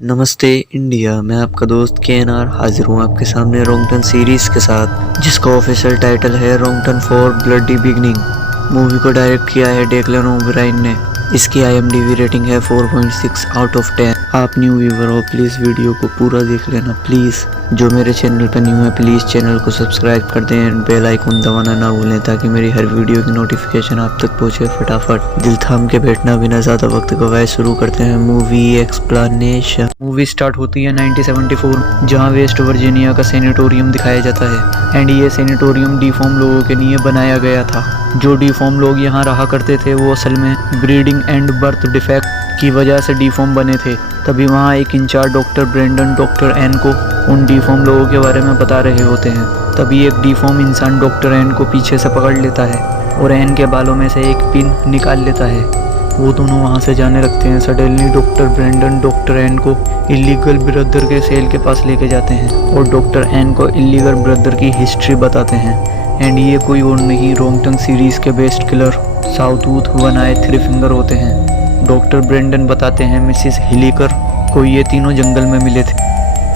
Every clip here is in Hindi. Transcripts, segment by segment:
नमस्ते इंडिया, मैं आपका दोस्त KNR हाजिर हूँ आपके सामने रोंगटन सीरीज के साथ, जिसका ऑफिशियल टाइटल है रोंगटन फॉर ब्लडी बिगनिंग। मूवी को डायरेक्ट किया है डेक्लन ओब्रायन ने। इसकी IMDb रेटिंग है 4.6 आउट ऑफ 10। आप न्यू व्यूवर हो, प्लीज़ वीडियो को पूरा देख लेना प्लीज़। जो मेरे चैनल पर न्यू है प्लीज़ चैनल को सब्सक्राइब कर दें एंड बेल आइकन दबाना ना भूलें, ताकि मेरी हर वीडियो की नोटिफिकेशन आप तक पहुंचे फटाफट। दिल थाम के बैठना बिना ज़्यादा वक्त गवाए शुरू करते हैं मूवी एक्सप्लेनेशन। मूवी स्टार्ट होती है 1974, जहां वेस्ट वर्जीनिया का सेनेटोरियम दिखाया जाता है। एंड ये सेनेटोरियम डिफॉर्म लोगों के लिए बनाया गया था। जो डिफॉर्म लोग यहाँ रहा करते थे वो असल में ब्रीडिंग एंड बर्थ डिफेक्ट की वजह से डिफॉर्म बने थे। तभी वहाँ एक in-charge doctor Brendan doctor Ann को उन डिफॉर्म लोगों के बारे में बता रहे होते हैं। तभी एक डिफॉर्म इंसान डॉक्टर एन को पीछे से पकड़ लेता है और एन के बालों में से एक पिन निकाल लेता है। वो दोनों वहाँ से जाने लगते हैं। Suddenly doctor Brendan doctor Ann को इलीगल ब्रदर के सेल के पास लेके जाते हैं और डॉक्टर एन को इलीगल ब्रदर की हिस्ट्री बताते हैं। एंड ये कोई और नहीं, रोंगटन सीरीज़ के best killer Southwood one I three finger होते हैं। डॉक्टर ब्रेंडन बताते हैं मिसिस हिलीकर को ये तीनों जंगल में मिले थे,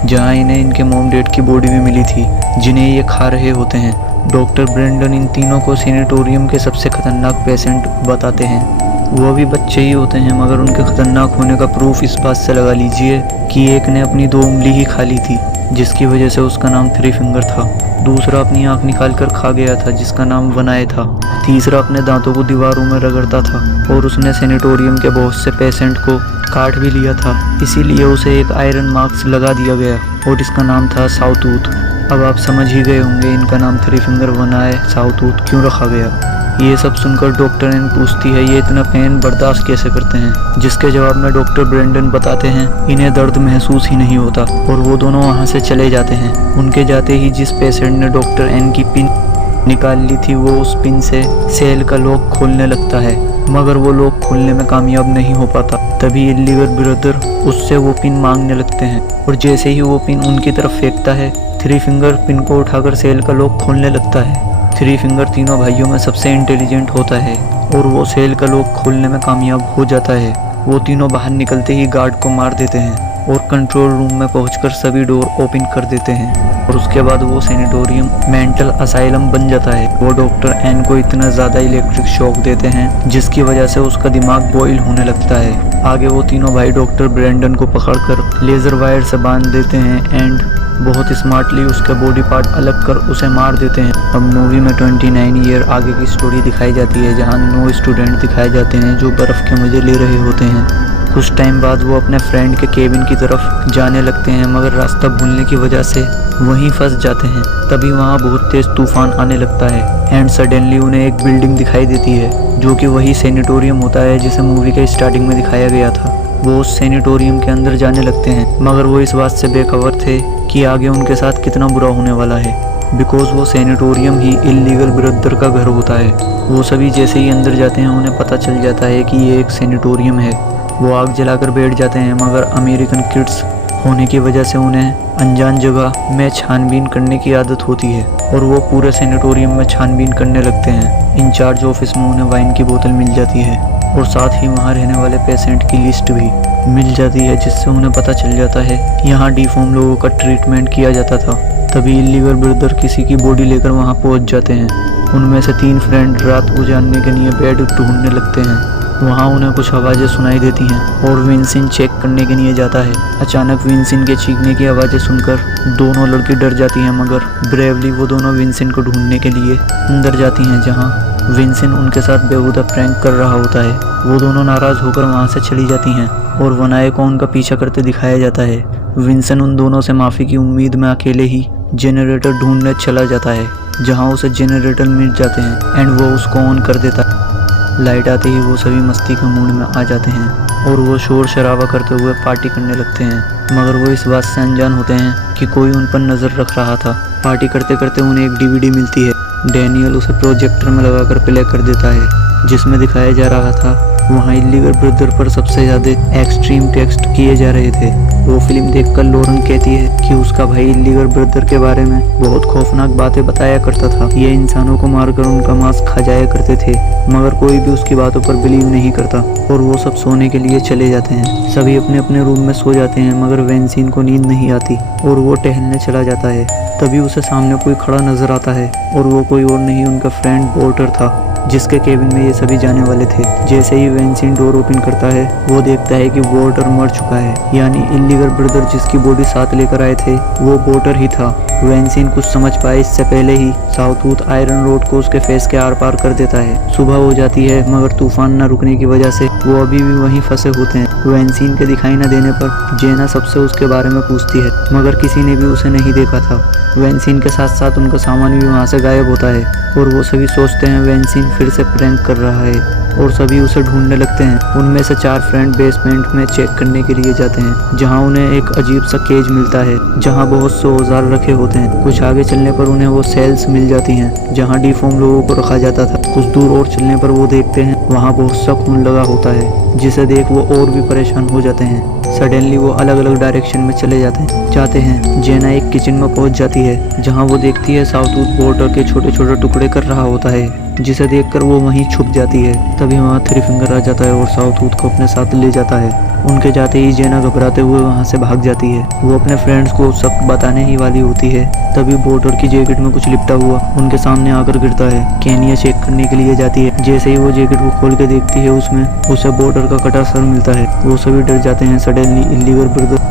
जहाँ इन्हें इनके मॉम डैड की बॉडी भी मिली थी, जिन्हें ये खा रहे होते हैं। डॉक्टर ब्रेंडन इन तीनों को सेनेटोरियम के सबसे खतरनाक पेशेंट बताते हैं। वो भी बच्चे ही होते हैं, मगर उनके खतरनाक होने का प्रूफ इस बात से लगा लीजिए कि एक ने अपनी 2 उंगली ही खा ली थी, जिसकी वजह से उसका नाम थ्री फिंगर था। दूसरा अपनी आँख निकाल कर खा गया था, जिसका नाम वन आई था। तीसरा अपने दांतों को दीवारों में रगड़ता था और उसने सेनेटोरियम के बहुत से पेशेंट को काट भी लिया था, इसीलिए उसे एक आयरन मार्क्स लगा दिया गया और इसका नाम था साउथवुड। अब आप समझ ही गए होंगे इनका नाम थ्री फिंगर वन आई साउथवुड क्यों रखा गया। ये सब सुनकर डॉक्टर एन पूछती है ये इतना पेन बर्दाश्त कैसे करते हैं, जिसके जवाब में डॉक्टर ब्रेंडन बताते हैं इन्हें दर्द महसूस ही नहीं होता और वो दोनों वहाँ से चले जाते हैं। उनके जाते ही जिस पेशेंट ने डॉक्टर एन की पिन निकाल ली थी वो उस पिन से सेल का लॉक खोलने लगता है, मगर वो लॉक खोलने में कामयाब नहीं हो पाता। तभी इलीगल ब्रदर उससे वो पिन मांगने लगते हैं और जैसे ही वो पिन उनकी तरफ फेंकता है, थ्री फिंगर पिन को उठाकर सेल का लॉक खोलने लगता है। थ्री फिंगर तीनों भाइयों में सबसे इंटेलिजेंट होता है और वो सेल का लॉक खोलने में कामयाब हो जाता है। वो तीनों बाहर निकलते ही गार्ड को मार देते हैं और कंट्रोल रूम में पहुंचकर सभी डोर ओपन कर देते हैं और उसके बाद वो सेनेटोरियम मेंटल असाइलम बन जाता है। वो डॉक्टर एन को इतना ज़्यादा इलेक्ट्रिक शॉक देते हैं जिसकी वजह से उसका दिमाग बॉयल होने लगता है। आगे वो तीनों भाई डॉक्टर ब्रेंडन को पकड़कर लेज़र वायर से बांध देते हैं एंड बहुत स्मार्टली उसके बॉडी पार्ट अलग कर उसे मार देते हैं। अब मूवी में 29 ईयर आगे की स्टोरी दिखाई जाती है, जहाँ 9 स्टूडेंट दिखाए जाते हैं जो बर्फ़ के मज़े ले रहे होते हैं। कुछ टाइम बाद वो अपने फ्रेंड के केबिन की तरफ जाने लगते हैं, मगर रास्ता भूलने की वजह से वहीं फंस जाते हैं। तभी वहाँ बहुत तेज़ तूफान आने लगता है एंड सडनली उन्हें एक बिल्डिंग दिखाई देती है, जो कि वही सेनेटोरियम होता है जिसे मूवी के स्टार्टिंग में दिखाया गया था। वो उस सेनेटोरियम के अंदर जाने लगते हैं, मगर वो इस बात से बेखबर थे कि आगे उनके साथ कितना बुरा होने वाला है, बिकॉज वो सेनेटोरियम ही इलीगल ब्रदर का घर होता है। वो सभी जैसे ही अंदर जाते हैं उन्हें पता चल जाता है कि ये एक सेनेटोरियम है। वो आग जलाकर बैठ जाते हैं, मगर अमेरिकन किड्स होने की वजह से उन्हें अनजान जगह में छानबीन करने की आदत होती है और वो पूरे सेनेटोरियम में छानबीन करने लगते हैं। इंचार्ज ऑफिस में उन्हें वाइन की बोतल मिल जाती है और साथ ही वहाँ रहने वाले पेशेंट की लिस्ट भी मिल जाती है, जिससे उन्हें पता चल जाता है यहाँ डिफॉर्म लोगों का ट्रीटमेंट किया जाता था। तभी इलीगल ब्रदर किसी की बॉडी लेकर वहाँ पहुँच जाते हैं। उनमें से 3 फ्रेंड रात गुजारने के लिए बेड ढूंढने लगते हैं। वहाँ उन्हें कुछ आवाज़ें सुनाई देती हैं और विंसेंट चेक करने के लिए जाता है। अचानक विंसेंट के चीखने की आवाज़ें सुनकर दोनों लड़की डर जाती हैं, मगर ब्रेवली वो दोनों विंसेंट को ढूंढने के लिए अंदर जाती हैं, जहाँ विंसेंट उनके साथ बेहुदा प्रैंक कर रहा होता है। वो दोनों नाराज़ होकर वहाँ से चली जाती हैं और वन आई को उनका पीछा करते दिखाया जाता है। विंसेंट उन दोनों से माफ़ी की उम्मीद में अकेले ही जनरेटर ढूंढने चला जाता है, जहाँ उसे जनरेटर मिल जाते हैं एंड वो उसको ऑन कर देता है। लाइट आते ही वो सभी मस्ती के मूड में आ जाते हैं और वो शोर शराबा करते हुए पार्टी करने लगते हैं, मगर वो इस बात से अनजान होते हैं कि कोई उन पर नज़र रख रहा था। पार्टी करते करते उन्हें एक DVD मिलती है। डैनियल उसे प्रोजेक्टर में लगाकर प्ले कर देता है, जिसमें दिखाया जा रहा था वहाँ इलीगल ब्रदर पर सबसे ज़्यादा एक्सट्रीम टेस्ट किए जा रहे थे। वो फिल्म देखकर लॉरेन कहती है कि उसका भाई इल्लीगल ब्रदर के बारे में बहुत खौफनाक बातें बताया करता था। ये इंसानों को मारकर उनका मांस खा जाया करते थे, मगर कोई भी उसकी बातों पर बिलीव नहीं करता और वो सब सोने के लिए चले जाते हैं। सभी अपने अपने रूम में सो जाते हैं, मगर वेंसिन को नींद नहीं आती और वो टहलने चला जाता है। तभी उसे सामने कोई खड़ा नजर आता है और वो कोई और नहीं उनका फ्रेंड पोर्टर था, जिसके केबिन में ये सभी जाने वाले थे। जैसे ही वेंसिन डोर ओपन करता है, वो देखता है कि पोर्टर मर चुका है, यानी इल्लीगल ब्रदर जिसकी बॉडी साथ लेकर आए थे वो पोर्टर ही था। वेंसिन कुछ समझ पाए इससे पहले ही साउथवुड आयरन रोड को उसके फेस के आर पार कर देता है। सुबह हो जाती है, मगर तूफान न रुकने की वजह से वो अभी भी वहीं फंसे होते हैं। वेंसिन के दिखाई न देने पर जेना सबसे उसके बारे में पूछती है, मगर किसी ने भी उसे नहीं देखा था। वेंसिन के साथ साथ उनका सामान भी वहाँ से गायब होता है और वो सभी सोचते हैं वेंसिन फिर से प्रैंक कर रहा है और सभी उसे ढूंढने लगते हैं। उनमें से 4 फ्रेंड बेसमेंट में चेक करने के लिए जाते हैं, जहाँ उन्हें एक अजीब सा केज मिलता है जहाँ बहुत से औजार रखे होते हैं। कुछ आगे चलने पर उन्हें वो सेल्स मिल जाती हैं जहाँ डिफॉर्म लोगों को रखा जाता था। कुछ दूर और चलने पर वो देखते हैं वहाँ बहुत सा खून लगा होता है, जिसे देख वो और भी परेशान हो जाते हैं। सडनली वो अलग अलग डायरेक्शन में चले जाते हैं। जेना एक किचन में पहुंच जाती है, जहां वो देखती है साउथवुड पोर्टर के छोटे छोटे टुकड़े कर रहा होता है, जिसे देखकर वो वहीं छुप जाती है। तभी वहां थ्री फिंगर आ जाता है और साउथवुड को अपने साथ ले जाता है। उनके जाते ही जेना घबराते हुए वहां से भाग जाती है। वो अपने फ्रेंड्स को सब बताने ही वाली होती है, तभी पोर्टर की जैकेट में कुछ लिपटा हुआ उनके सामने आकर गिरता है। केनिया चेक करने के लिए जाती है। जैसे ही वो जैकेट को खोल के देखती है, उसमें उसे पोर्टर का कटा सर मिलता है। वो सभी डर जाते हैं। सडनली इल्लीगल ब्रदर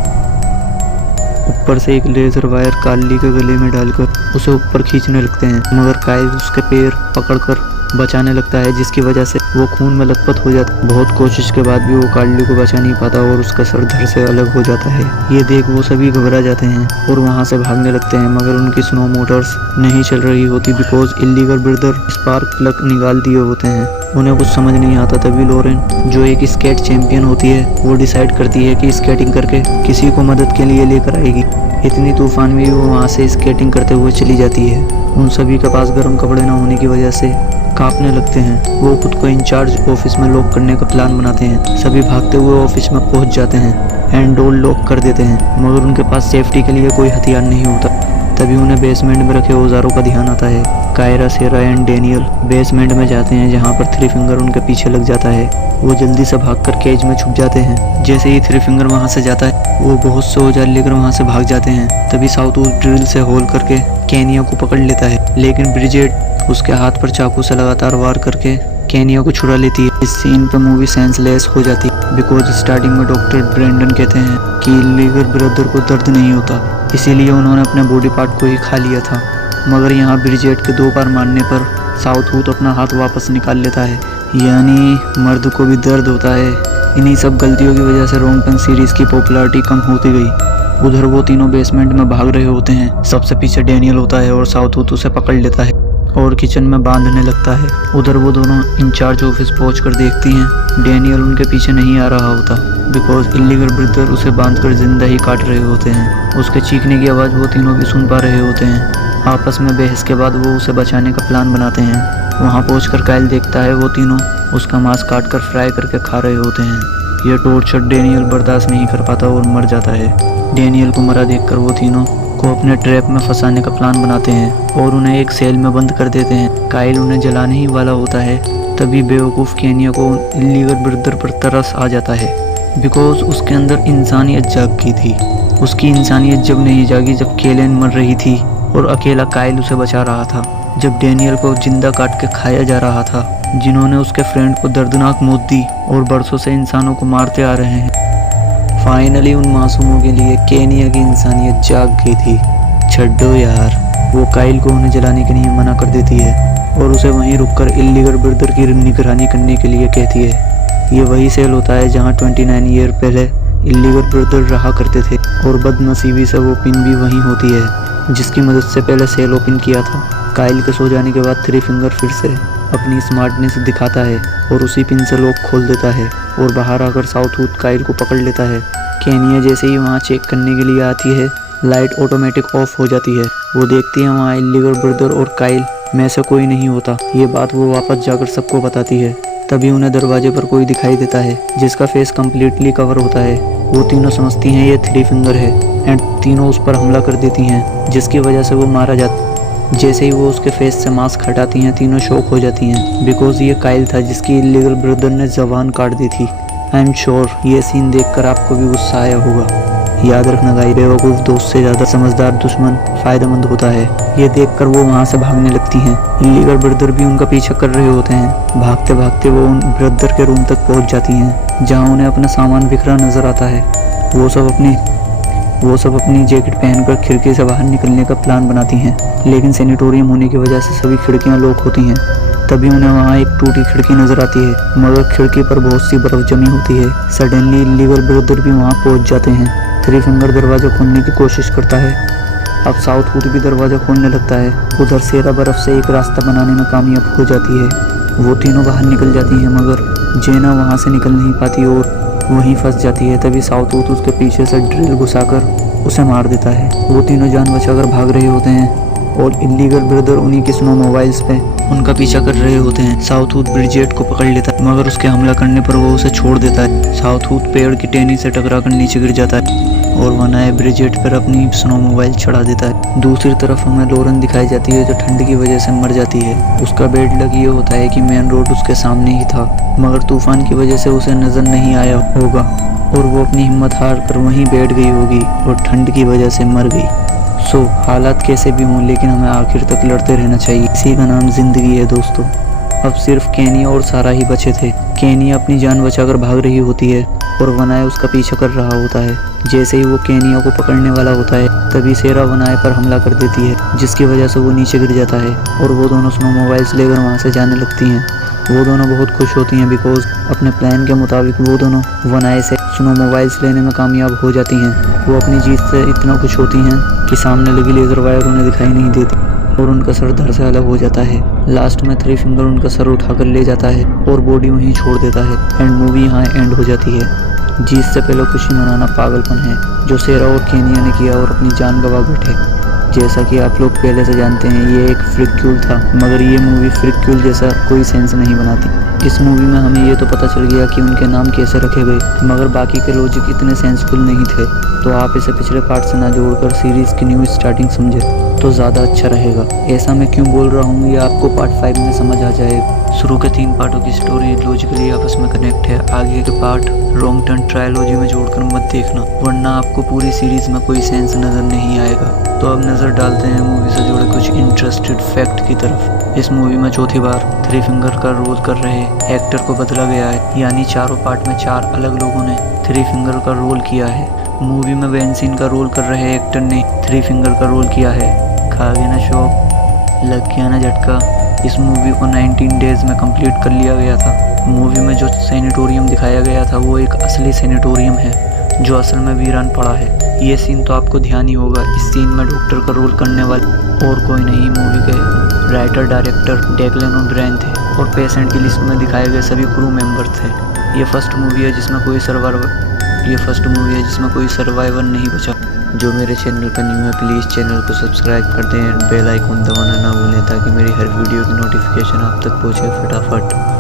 ऊपर से एक लेजर वायर काली के गले में डालकर उसे ऊपर खींचने लगते हैं, मगर काइल उसके पैर पकड़कर बचाने लगता है, जिसकी वजह से वो खून में लथपथ हो जाता है। बहुत कोशिश के बाद भी वो कार्ली को बचा नहीं पाता और उसका सर धड़ से अलग हो जाता है। ये देख वो सभी घबरा जाते हैं और वहाँ से भागने लगते हैं, मगर उनकी स्नो मोटर्स नहीं चल रही होती because illegal brother spark plug निकाल दिए होते हैं। उन्हें कुछ समझ नहीं आता। तभी लॉरेन, जो एक स्केट चैंपियन होती है, वो डिसाइड करती है कि स्केटिंग करके किसी को मदद के लिए लेकर आएगी। इतनी तूफान में भी वो वहाँ से स्केटिंग करते हुए चली जाती है। उन सभी के पास गर्म कपड़े न होने की वजह से कांपने लगते हैं। वो खुद को इंचार्ज ऑफिस में लॉक करने का प्लान बनाते हैं। सभी भागते हुए ऑफिस में पहुंच जाते हैं एंड डोर लॉक कर देते हैं, मगर उनके पास सेफ्टी के लिए कोई हथियार नहीं होता। तभी उन्हें बेसमेंट में रखे औजारों का ध्यान आता है। कायरा, सेरा एंड डेनियल बेसमेंट में जाते हैं, जहाँ पर थ्री फिंगर उनके पीछे लग जाता है। वो जल्दी से भागकर केज में छुप जाते हैं। जैसे ही थ्री फिंगर वहाँ से जाता है, वो बहुत से औजार लेकर वहाँ से भाग जाते हैं। तभी साउथवुड ड्रिल से होल करके केनिया को पकड़ लेता है, लेकिन ब्रिजेट उसके हाथ पर चाकू से लगातार वार करके केनिया को छुड़ा लेती है। इस सीन पर मूवी सेंसलेस हो जाती है बिकॉज स्टार्टिंग में डॉक्टर ब्रेंडन कहते हैं कि इल्लीगल ब्रदर को दर्द नहीं होता, इसीलिए उन्होंने अपने बॉडी पार्ट को ही खा लिया था। मगर यहाँ ब्रिजेट के 2 बार मारने पर साउथवुड अपना हाथ वापस निकाल लेता है, यानी मर्द को भी दर्द होता है। इन्हीं सब गलतियों की वजह से रॉन्ग टर्न सीरीज की पॉपुलैरिटी कम होती गई। उधर वो तीनों बेसमेंट में भाग रहे होते हैं। सबसे पीछे डेनियल होता है और साउथवुड उसे पकड़ लेता है और किचन में बांधने लगता है। उधर वो दोनों इंचार्ज ऑफिस पहुंचकर देखती हैं डेनियल उनके पीछे नहीं आ रहा होता बिकॉज इल्लीगल ब्रदर उसे बांधकर जिंदा ही काट रहे होते हैं। उसके चीखने की आवाज़ वो तीनों भी सुन पा रहे होते हैं। आपस में बहस के बाद वो उसे बचाने का प्लान बनाते हैं। वहाँ पहुंचकर काइल देखता है वो तीनों उसका मांस काट कर फ्राई करके खा रहे होते हैं। यह टॉर्चर डेनियल बर्दाश्त नहीं कर पाता और मर जाता है। डेनियल को मरा देखकर वो तीनों को अपने ट्रैप में फंसाने का प्लान बनाते हैं और उन्हें एक सेल में बंद कर देते हैं। काइल उन्हें जलाने ही वाला होता है, तभी बेवकूफ़ केनिया को इल्लीगल ब्रदर पर तरस आ जाता है बिकॉज उसके अंदर इंसानियत जाग गई थी। उसकी इंसानियत जब नहीं जागी जब केलेन मर रही थी और अकेला काइल उसे बचा रहा था, जब डेनियल को जिंदा काट के खाया जा रहा था, जिन्होंने उसके फ्रेंड को दर्दनाक मौत दी और बरसों से इंसानों को मारते आ रहे हैं। फाइनली उन मासूमों के लिए केनिया की इंसानियत जाग गई थी। छड्डो यार, वो काइल को उन्हें जलाने के लिए मना कर देती है और उसे वहीं रुककर इल्लीगल ब्रदर की निगरानी करने के लिए कहती है। ये वही सेल होता है जहां 29 ईयर पहले इल्लीगल ब्रदर रहा करते थे और बदनसीबी से वो पिन भी वहीं होती है जिसकी मदद से पहले सेल ओपन किया था। काइल के सो जाने के बाद थ्री फिंगर फिर से अपनी स्मार्टनेस दिखाता है और उसी पिन से लॉक खोल देता है और बाहर आकर साउथवुड काइल को पकड़ लेता है। केनिया जैसे ही वहाँ चेक करने के लिए आती है, लाइट ऑटोमेटिक ऑफ हो जाती है। वो देखती है वहाँ इल्लीगल ब्रदर और काइल में से कोई नहीं होता। ये बात वो वापस जाकर सबको बताती है। तभी उन्हें दरवाजे पर कोई दिखाई देता है जिसका फेस कम्प्लीटली कवर होता है वो तीनों समझती हैं ये थ्री फिंगर है एंड तीनों उस पर हमला कर देती हैं, जिसकी वजह से वो मारा जाता। जैसे ही वो उसके फेस से मास्क हटाती हैं, तीनों शॉक हो जाती हैं बिकॉज ये काइल था जिसकी इलीगल ब्रदर ने जबान काट दी थी। आई एम श्योर ये सीन देखकर आपको भी गुस्सा आया होगा। याद रखना गाइस, बेवकूफ़ दोस्त से ज़्यादा समझदार दुश्मन फ़ायदेमंद होता है। ये देखकर वो वहाँ से भागने लगती हैं। इलीगल ब्रदर भी उनका पीछा कर रहे होते हैं। भागते भागते वो उन ब्रदर के रूम तक पहुँच जाती हैं, जहाँ उन्हें अपना सामान बिखरा नजर आता है। वो सब अपनी जैकेट पहनकर खिड़की से बाहर निकलने का प्लान बनाती हैं, लेकिन सैनिटोरियम होने की वजह से सभी खिड़कियां लॉक होती हैं। तभी उन्हें वहां एक टूटी खिड़की नजर आती है, मगर खिड़की पर बहुत सी बर्फ जमी होती है। सडनली इलीगल ब्रदर भी वहां पहुंच जाते हैं। थ्री फिंगर दरवाजा खोलने की कोशिश करता है। अब साउथवुड भी दरवाजा खोलने लगता है। उधर सेरा बर्फ से एक रास्ता बनाने में कामयाब हो जाती है। वो तीनों बाहर निकल जाती हैं, मगर जेना वहाँ से निकल नहीं पाती और वहीं फंस जाती है। तभी साउथवुड उसके पीछे से ड्रिल घुसाकर उसे मार देता है। वो तीनों जान बचाकर भाग रहे होते हैं और इलीगल ब्रदर उन्हीं के स्नो मोबाइल्स पे उनका पीछा कर रहे होते हैं। साउथवुड ब्रिजेट को पकड़ लेता है, मगर उसके हमला करने पर वो उसे छोड़ देता है। साउथवुड पेड़ की टहनी से टकराकर नीचे गिर जाता है और वनाए ब्रिजेट पर अपनी स्नो मोबाइल चढ़ा देता है। दूसरी तरफ हमें लोरन दिखाई जाती है, जो ठंड की वजह से मर जाती है। उसका बेड लग ये होता है कि मेन रोड उसके सामने ही था, मगर तूफान की वजह से उसे नजर नहीं आया होगा और वो अपनी हिम्मत हार कर वहीं बैठ गई होगी और ठंड की वजह से मर गई। हालात कैसे भी हों, लेकिन हमें आखिर तक लड़ते रहना चाहिए। इसी का नाम जिंदगी है दोस्तों। अब सिर्फ केनिया और सारा ही बचे थे। केनिया अपनी जान बचाकर भाग रही होती है और वनाए उसका पीछा कर रहा होता है। जैसे ही वो केनिया को पकड़ने वाला होता है, तभी सेरा वनाए पर हमला कर देती है, जिसकी वजह से वो नीचे गिर जाता है और वो दोनों स्नो मोबाइल्स लेकर वहाँ से जाने लगती हैं। वो दोनों बहुत खुश होती हैं बिकॉज अपने प्लान के मुताबिक वो दोनों वनाए से स्नो मोबाइल्स लेने में कामयाब हो जाती हैं। वो अपनी जीत से इतना खुश होती हैं कि सामने लगी लेज़र वायर उन्हें दिखाई नहीं देती और उनका सर धड़ से अलग हो जाता है। लास्ट में थ्री फिंगर उनका सर उठाकर ले जाता है और बॉडी वहीं छोड़ देता है एंड मूवी यहाँ एंड हो जाती है। जीत से पहले खुशी मनाना पागलपन है, जो सेरा और केनिया ने किया और अपनी जान गंवा बैठे। जैसा कि आप लोग पहले से जानते हैं, ये एक फ्रिक्यूल था, मगर ये मूवी फ्रिक्यूल जैसा कोई सेंस नहीं बनाती। इस मूवी में हमें ये तो पता चल गया कि उनके नाम कैसे रखे गए, मगर बाकी के लॉजिक इतने सेंसफुल नहीं थे। तो आप इसे पिछले पार्ट से ना जोड़कर सीरीज़ की न्यू स्टार्टिंग समझे तो ज़्यादा अच्छा रहेगा। ऐसा मैं क्यों बोल रहा हूँ, ये आपको पार्ट 5 में समझ आ जाएगा। शुरू के 3 पार्टों की स्टोरी लॉजिकली आपस में कनेक्ट है। आगे के पार्ट रॉन्ग टर्न ट्रायलॉजी में जोड़कर मत देखना, वरना आपको पूरी सीरीज में कोई सेंस नज़र नहीं आएगा। तो अब नज़र डालते हैं मूवी से जुड़े कुछ इंटरेस्टेड फैक्ट की तरफ। इस मूवी में चौथी बार थ्री फिंगर का रोल कर रहे एक्टर को बदला गया है, यानी चारों पार्ट में 4 अलग लोगों ने थ्री फिंगर का रोल किया है। मूवी में बेंसिन का रोल कर रहे एक्टर ने थ्री फिंगर का रोल किया है। खा गया ना शौक, लग गया ना झटका। इस मूवी को 19 डेज में कंप्लीट कर लिया गया था। मूवी में जो सैनिटोरियम दिखाया गया था वो एक असली सैनिटोरियम है, जो असल में वीरान पड़ा है। ये सीन तो आपको ध्यान ही होगा। इस सीन में डॉक्टर का रोल करने वाले और कोई नहीं, मूवी के राइटर डायरेक्टर डेक्लन ओब्रायन थे और पेशेंट की लिस्ट में दिखाए गए सभी क्रू मेंबर थे। ये फर्स्ट मूवी है जिसमें कोई सर्वाइवर नहीं बचा। जो मेरे चैनल पर न्यू है, प्लीज़ चैनल को सब्सक्राइब कर दें, बेल आइकन दबाना ना भूलें ताकि मेरी हर वीडियो की नोटिफिकेशन आप तक पहुँचे फटाफट।